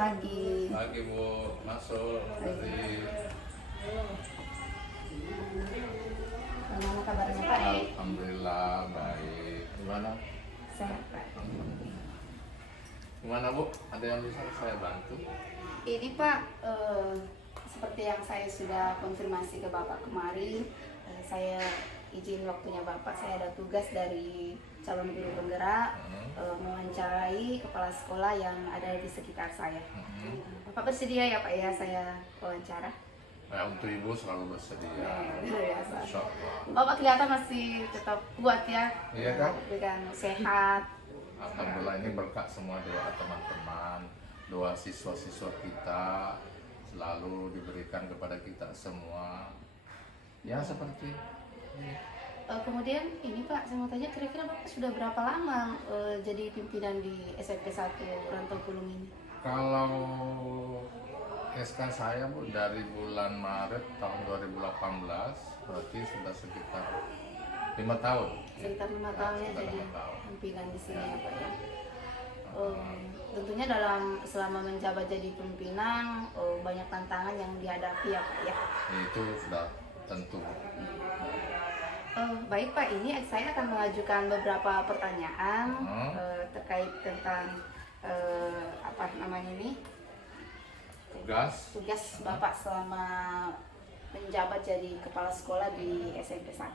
pagi. Pagi Bu, masuk. Bagaimana kabarnya Pak? Alhamdulillah baik. Gimana? Sehat Pak. Gimana Bu? Ada yang bisa saya bantu? Ini Pak, seperti yang saya sudah konfirmasi ke Bapak kemarin, saya izin waktunya Bapak, saya ada tugas dari calon guru penggerak mewawancarai kepala sekolah yang ada di sekitar saya. Bapak bersedia ya Pak ya saya wawancara? Ya, untuk Ibu selalu bersedia. Luar biasa. Insya Allah. Bapak kelihatan masih tetap kuat ya, Iya kan? dengan sehat. Alhamdulillah, ini berkat semua doa teman-teman, doa siswa-siswa kita selalu diberikan kepada kita semua. Ya seperti ini. Kemudian ini Pak, saya mau tanya kira-kira Bapak sudah berapa lama jadi pimpinan di SMP 1 Rantau Pulung ini? Kalau SK saya Bu dari bulan Maret tahun 2018, berarti sudah sekitar 5 tahun. Sekitar 5 tahun ya sekitar jadi 5 tahun. pimpinan di sini ya Pak ya. Tentunya selama menjabat jadi pimpinan banyak tantangan yang dihadapi ya Pak ya. Itu sudah tentu. Baik Pak, ini saya akan mengajukan beberapa pertanyaan terkait tentang apa namanya ini tugas Bapak selama menjabat jadi kepala sekolah di SMP 1.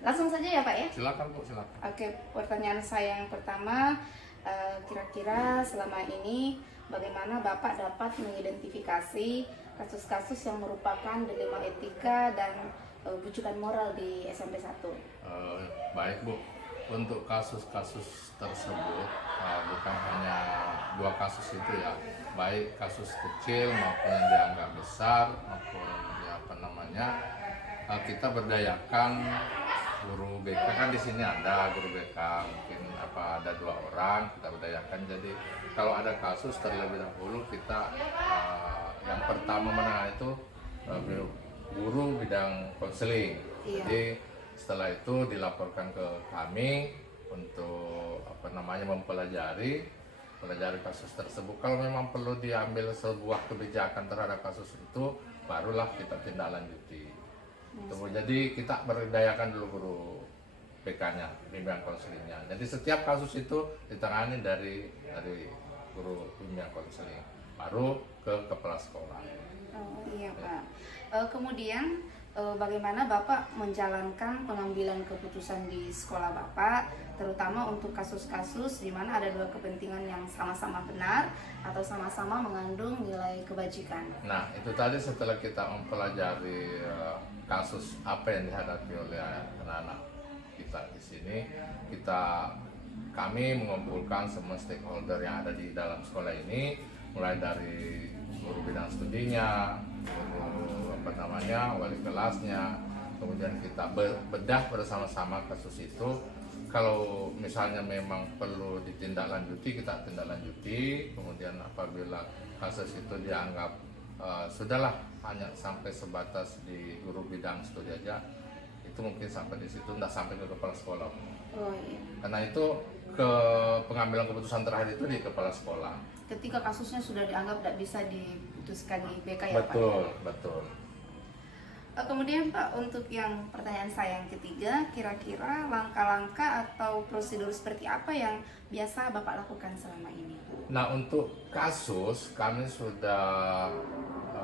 Langsung saja ya Pak ya. Silakan Bu, silakan. Oke, pertanyaan saya yang pertama, kira-kira selama ini bagaimana Bapak dapat mengidentifikasi kasus-kasus yang merupakan dilema etika dan bujukan moral di SMP 1? Baik Bu, untuk kasus-kasus tersebut bukan hanya 2 kasus itu ya, baik kasus kecil maupun yang dianggap besar maupun ya apa namanya, kita berdayakan guru BK, kan di sini ada guru BK mungkin ada 2 orang, kita berdayakan. Jadi kalau ada kasus terlebih dahulu kita yang pertama menangani itu guru bidang konseling. Iya. Jadi setelah itu dilaporkan ke kami untuk mempelajari kasus tersebut. Kalau memang perlu diambil sebuah kebijakan terhadap kasus itu, barulah kita tindak lanjuti. Jadi kita berdayakan dulu guru BK-nya, bimbingan konselingnya. Jadi setiap kasus itu ditangani dari guru bimbingan konseling, baru ke kepala sekolah. Oh iya Pak. Kemudian bagaimana Bapak menjalankan pengambilan keputusan di sekolah Bapak, terutama untuk kasus-kasus di mana ada 2 kepentingan yang sama-sama benar atau sama-sama mengandung nilai kebajikan? Nah, itu tadi setelah kita mempelajari kasus apa yang dihadapi oleh anak-anak kita di sini, kami mengumpulkan semua stakeholder yang ada di dalam sekolah ini, mulai dari guru bidang studinya, guru wali kelasnya, kemudian kita bedah bersama-sama kasus itu. Kalau misalnya memang perlu ditindaklanjuti, kita tindaklanjuti. Kemudian apabila kasus itu dianggap sudahlah hanya sampai sebatas di guru bidang studi aja, itu mungkin sampai di situ, tidak sampai ke kepala sekolah. Oh iya. Karena itu pengambilan keputusan terakhir itu di kepala sekolah. Ketika kasusnya sudah dianggap tidak bisa diputuskan di BK ya Pak? Betul. Kemudian Pak, untuk yang pertanyaan saya yang ketiga, kira-kira langkah-langkah atau prosedur seperti apa yang biasa Bapak lakukan selama ini? Nah, untuk kasus kami sudah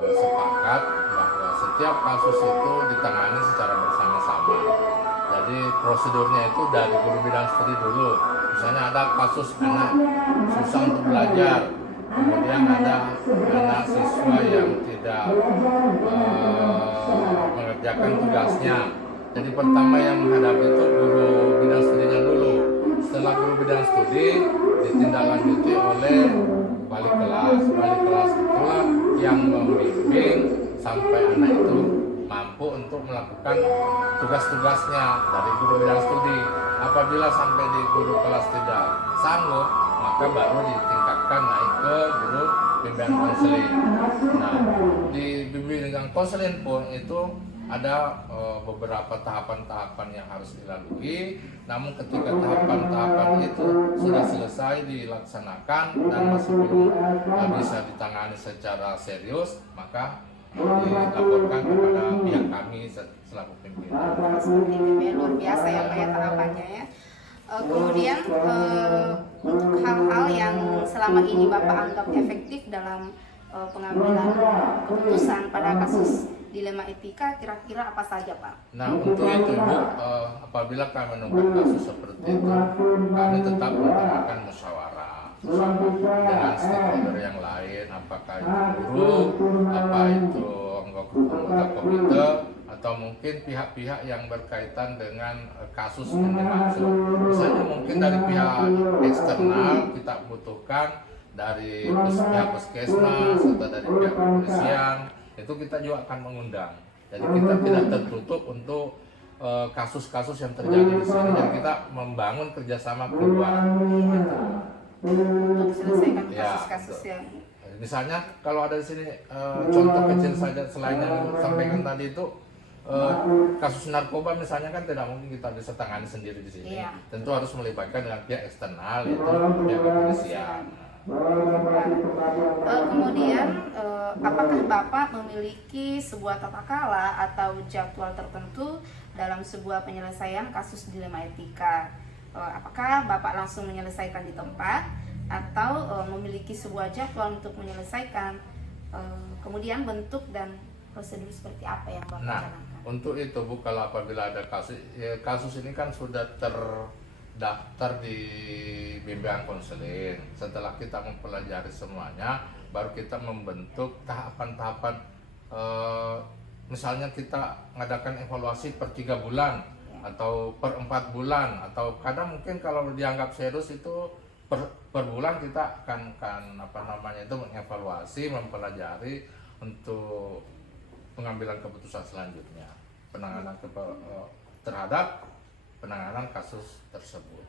sepakat bahwa setiap kasus itu ditangani secara bersama-sama. Jadi prosedurnya itu dari guru bidang studi dulu. Misalnya ada kasus anak susah untuk belajar, kemudian ada anak siswa yang tidak mengerjakan tugasnya. Jadi pertama yang menghadapi itu guru bidang studinya dulu. Setelah guru bidang studi ditindaklanjuti oleh wali kelas. Wali kelas itulah yang membimbing sampai anak itu mampu untuk melakukan tugas-tugasnya dari guru bidang studi. Apabila sampai di guru kelas tidak sanggup, maka baru ditingkatkan naik ke guru bimbingan konseling. Nah, di bimbingan konseling pun itu ada beberapa tahapan-tahapan yang harus dilalui. Namun ketika tahapan-tahapan itu sudah selesai dilaksanakan dan masih belum bisa ditangani secara serius, maka dilaporkan kepada pihak kami selaku pimpinan. Seperti itu, luar biasa ya Pak ya tahapannya ya. Kemudian untuk hal-hal yang selama ini Bapak anggap efektif dalam pengambilan keputusan pada kasus dilema etika, kira-kira apa saja Pak? Nah untuk itu Ibu, apabila kami menemukan kasus seperti itu, kami tetap menggunakan musyawarah dengan stakeholder yang lain, apakah itu guru, apa itu anggota komite, atau mungkin pihak-pihak yang berkaitan dengan kasus yang dimaksud. Misalnya mungkin dari pihak eksternal kita butuhkan dari pihak puskesmas atau dari pihak kepolisian, itu kita juga akan mengundang. Jadi kita tidak tertutup untuk kasus-kasus yang terjadi di sini. Jadi kita membangun kerjasama kedua. Gitu. Untuk selesaikan Ya, kasus-kasus yang misalnya kalau ada di sini contoh kecil saja selain yang sampaikan tadi itu kasus narkoba misalnya kan tidak mungkin kita bisa tangani sendiri di sini. Iya. Tentu harus melibatkan dengan pihak eksternal yaitu pihak kepolisian. Kemudian apakah Bapak memiliki sebuah tata kala atau jadwal tertentu dalam sebuah penyelesaian kasus dilema etika? Apakah Bapak langsung menyelesaikan di tempat atau memiliki sebuah jadwal untuk menyelesaikan? Kemudian bentuk dan prosedur seperti apa yang Bapak Nah, jalankan? untuk itu Bu, kalau apabila ada kasus, ya, kasus ini kan sudah terdaftar di bimbingan konseling. Setelah kita mempelajari semuanya, baru kita membentuk tahapan-tahapan. Misalnya kita mengadakan evaluasi per 3 bulan atau per 4 bulan, atau kadang mungkin kalau dianggap serius itu per bulan kita akan apa namanya itu mengevaluasi, mempelajari untuk pengambilan keputusan selanjutnya, penanganan terhadap penanganan kasus tersebut.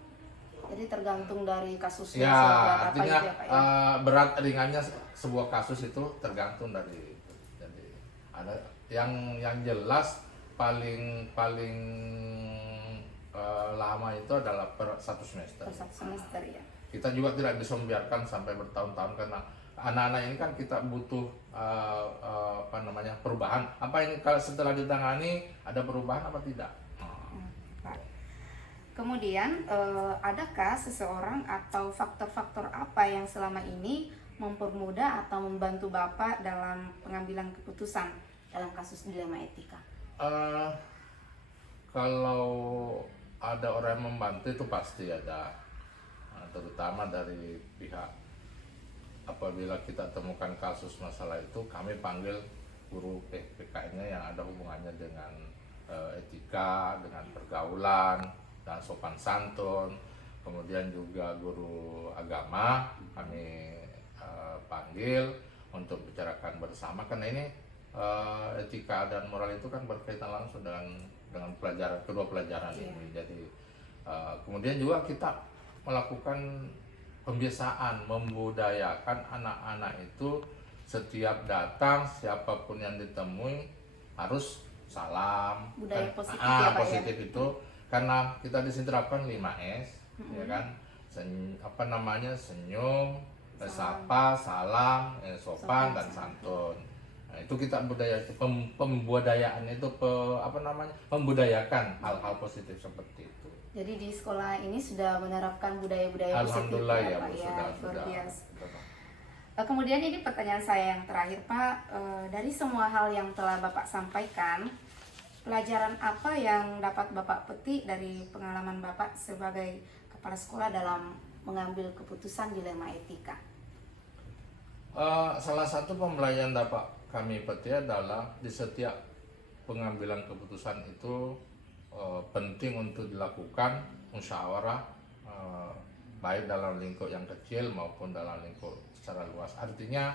Jadi tergantung dari kasusnya Ya, seberat apa artinya gitu ya, Pak, ya? berat ringannya sebuah kasus itu tergantung dari itu. Jadi ada yang jelas paling lama itu adalah per 1 semester. Per 1 semester ya. Kita juga tidak bisa membiarkan sampai bertahun-tahun karena anak-anak ini kan kita butuh apa namanya perubahan. Apa ini kalau setelah ditangani ada perubahan apa tidak? Pak. Kemudian adakah seseorang atau faktor-faktor apa yang selama ini mempermudah atau membantu Bapak dalam pengambilan keputusan dalam kasus dilema etika? Kalau ada orang yang membantu itu pasti ada, terutama dari pihak apabila kita temukan kasus masalah itu kami panggil guru PKN-nya yang ada hubungannya dengan etika, dengan pergaulan dan sopan santun, kemudian juga guru agama kami panggil untuk bicarakan bersama karena ini etika dan moral itu kan berkaitan langsung dengan pelajaran kedua pelajaran ini. Jadi kemudian juga kita melakukan pembiasaan, membudayakan anak-anak itu setiap datang siapapun yang ditemui harus salam. Budaya positif ya, Pak, positif ya? itu karena kita di sini terapkan 5S, ya kan? Apa namanya senyum, sapa, salam, sopan dan santun. Nah, itu kita pembudayaan itu membudayakan hal-hal positif seperti itu. Jadi di sekolah ini sudah menerapkan budaya-budaya positif Alhamdulillah ya, Pak Bu, ya, sudah. luar biasa. Kemudian ini pertanyaan saya yang terakhir Pak, dari semua hal yang telah Bapak sampaikan, pelajaran apa yang dapat Bapak petik dari pengalaman Bapak sebagai kepala sekolah dalam mengambil keputusan dilema etika? Salah satu pembelajaran dapat kami petik adalah di setiap pengambilan keputusan itu penting untuk dilakukan musyawarah baik dalam lingkup yang kecil maupun dalam lingkup secara luas. Artinya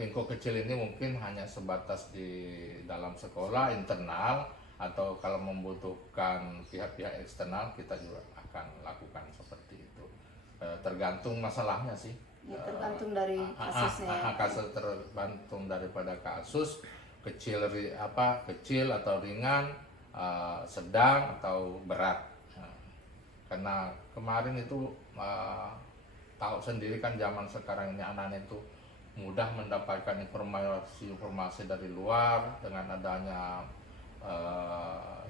lingkup kecil ini mungkin hanya sebatas di dalam sekolah internal atau kalau membutuhkan pihak-pihak eksternal kita juga akan lakukan seperti itu. Tergantung masalahnya sih. Ya, tergantung dari kasusnya. Kasus tergantung daripada kasus. kecil atau ringan, sedang atau berat. Nah, karena kemarin itu tahu sendiri kan zaman sekarang ini anak-anak itu mudah mendapatkan informasi dari luar dengan adanya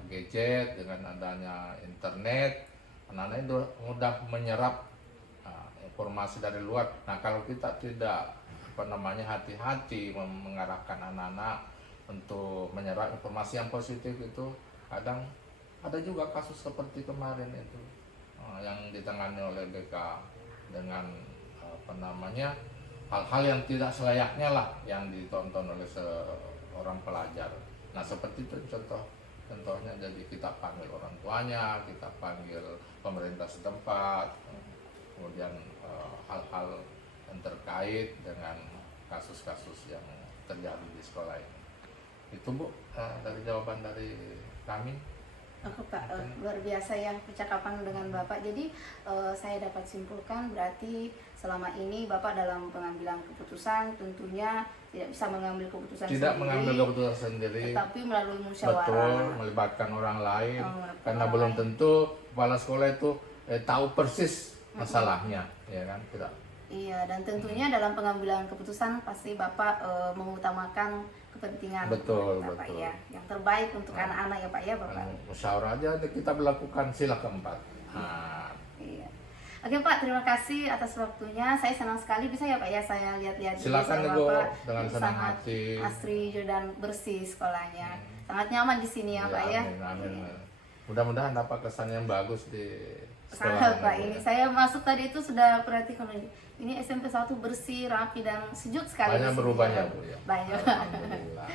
gadget, dengan adanya internet. Anak-anak itu mudah menyerap informasi dari luar. Nah, kalau kita tidak hati-hati mengarahkan anak-anak untuk menyerap informasi yang positif, itu kadang ada juga kasus seperti kemarin itu yang ditangani oleh BK dengan hal-hal yang tidak selayaknya lah yang ditonton oleh seorang pelajar. Nah, seperti itu contohnya. Jadi kita panggil orang tuanya, kita panggil pemerintah setempat, kemudian hal-hal yang terkait dengan kasus-kasus yang terjadi di sekolah ini. Itu Bu, dari jawaban dari kami. Oke Pak, luar biasa ya percakapan dengan Bapak. Jadi saya dapat simpulkan berarti selama ini Bapak dalam pengambilan keputusan tentunya tidak bisa mengambil keputusan mengambil keputusan sendiri, tetapi melalui musyawarah. Betul, melibatkan orang lain, karena orang belum lain. tentu kepala sekolah itu tahu persis masalahnya, ya kan? Tidak. Iya, dan tentunya dalam pengambilan keputusan pasti Bapak mengutamakan kepentingan Bapak betul. ya, yang terbaik untuk anak-anak ya Pak ya Bapak. Musyawarah aja kita melakukan sila keempat. Nah, Iya. Oke Pak, terima kasih atas waktunya. Saya senang sekali bisa ya Pak ya saya lihat-lihat silakan video Ibu, Bapak. dengan Ini senang sangat hati. asri dan bersih sekolahnya. Sangat nyaman di sini ya Pak ya. Amin. Mudah-mudahan dapat kesan yang bagus di Sangat sekolah. Pak, ini saya masuk tadi itu sudah perhatikan ini SMP 1 bersih, rapi dan sejuk sekali. Banyak di sini, berubah ya. ya Bu ya. Banyak. Alhamdulillah.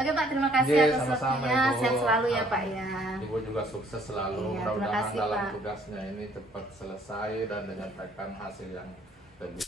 Oke Pak, terima kasih Iya, atas sama-sama, waktunya. Ibu. Sehat selalu ya Pak ya. Ibu juga sukses selalu. Iya, terima Mudah-mudahan kasih, dalam Pak. tugasnya ini cepat selesai dan menyampaikan hasil yang lebih.